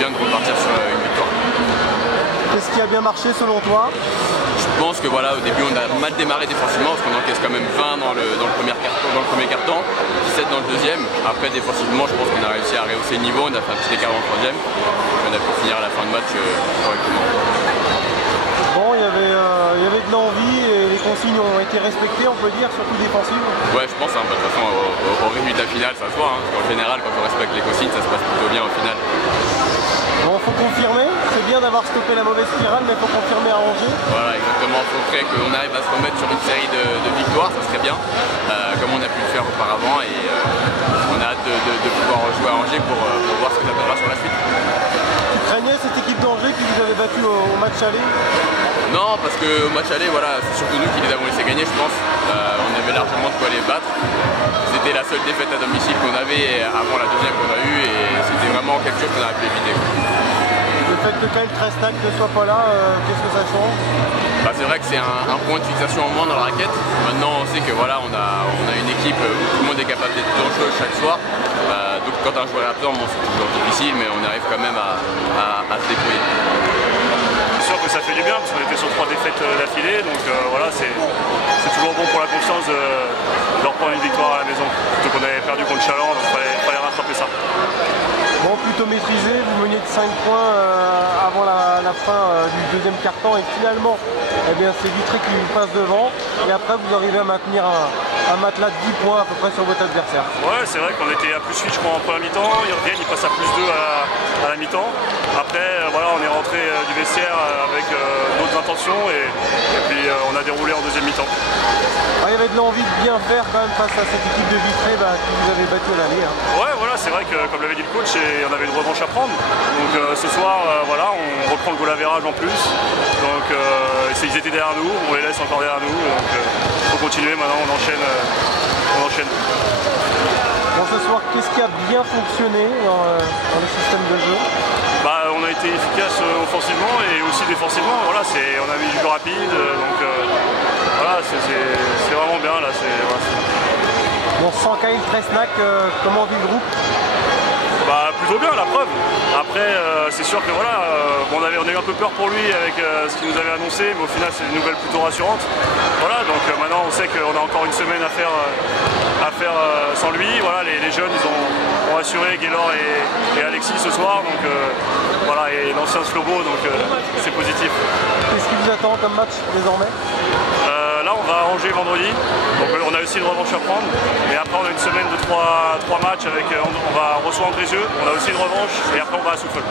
bien de repartir sur une victoire. Qu'est-ce qui a bien marché selon toi? Je pense que voilà, au début on a mal démarré défensivement parce qu'on encaisse quand même 20 dans le premier carton, 17 dans le deuxième. Après défensivement je pense qu'on a réussi à rehausser le niveau, on a fait un petit écart dans le troisième. On a pu finir à la fin de match correctement. Bon, il y avait de l'envie et les consignes ont été respectées, on peut dire, surtout défensives. Ouais, je pense, hein, de toute façon au résultat final ça se voit. Hein, en général quand on respecte les consignes ça se passe plutôt bien au final. Bon, faut confirmer, c'est bien d'avoir stoppé la mauvaise spirale, mais il faut confirmer à Angers. Voilà, exactement, il faudrait qu'on arrive à se remettre sur une série de victoires, ça serait bien, comme on a pu le faire auparavant, et on a hâte de pouvoir jouer à Angers pour voir ce que ça donnera sur la suite. Tu craignais cette équipe d'Angers qui vous avait battu au match aller? Non, parce qu'au match aller, voilà, c'est surtout nous qui les avons laissé gagner, je pense. On avait largement de quoi les battre. C'était la seule défaite à domicile qu'on avait avant la deuxième qu'on a eue, et c'était vraiment quelque chose qu'on aurait pu éviter. Le fait que Kyle Tresnack ne soit pas là, qu'est-ce que ça change? Bah, c'est vrai que c'est un point de fixation en moins dans la raquette. Maintenant on sait que voilà, on a une équipe où tout le monde est capable d'être dangereux chaque soir. Donc quand un joueur est absent, bon, c'est toujours difficile, mais on arrive quand même à se débrouiller. C'est sûr que ça fait du bien parce qu'on était sur 3 défaites d'affilée, donc voilà, c'est toujours bon pour la confiance de reprendre une victoire à la maison. Surtout qu'on avait perdu contre Chaland, donc il fallait rattraper ça. Bon, plutôt maîtrisé, vous meniez de 5 points avant la fin du deuxième quart-temps et finalement, eh bien, c'est Vitré qui vous passe devant et après vous arrivez à maintenir un matelas de 10 points à peu près sur votre adversaire. Ouais, c'est vrai qu'on était à +8 je crois en première mi-temps, ils reviennent, ils passent à +2 à la mi-temps. Après, voilà, on est rentré du vestiaire avec d'autres intentions et puis on a déroulé en deuxième mi-temps. Il y avait de l'envie de bien faire quand même face à cette équipe de Vitré qui vous avait battu à l'année. Hein. Ouais, voilà, c'est vrai que comme l'avait dit le coach, on avait une revanche à prendre. Donc ce soir, voilà, on reprend le goal average en plus. Donc ils étaient derrière nous, on les laisse encore derrière nous. Donc il faut continuer, maintenant on enchaîne. Bon, ce soir, qu'est-ce qui a bien fonctionné dans le système de jeu? Bah, on a été efficace offensivement et aussi défensivement. Voilà, on a mis du jeu rapide, donc voilà, c'est vraiment bien là. Bon, sans Kyle Tresnack, comment vit le groupe? Bah, plutôt bien, la preuve. Après, c'est sûr que voilà, on a eu un peu peur pour lui avec ce qu'il nous avait annoncé, mais au final c'est une nouvelle plutôt rassurante. Voilà, donc maintenant on sait qu'on a encore une semaine à faire sans lui. Voilà, les jeunes ils ont assuré Gaylor et Alexis ce soir, donc voilà, et l'ancien Slobo, donc c'est positif. Qu'est-ce qui vous attend comme match désormais? Là on va à Angers vendredi, donc on a aussi une revanche à prendre, et après on a une semaine de 3 matchs avec, on reçoit Andrézieux, on a aussi une revanche, et après on va à Souffle.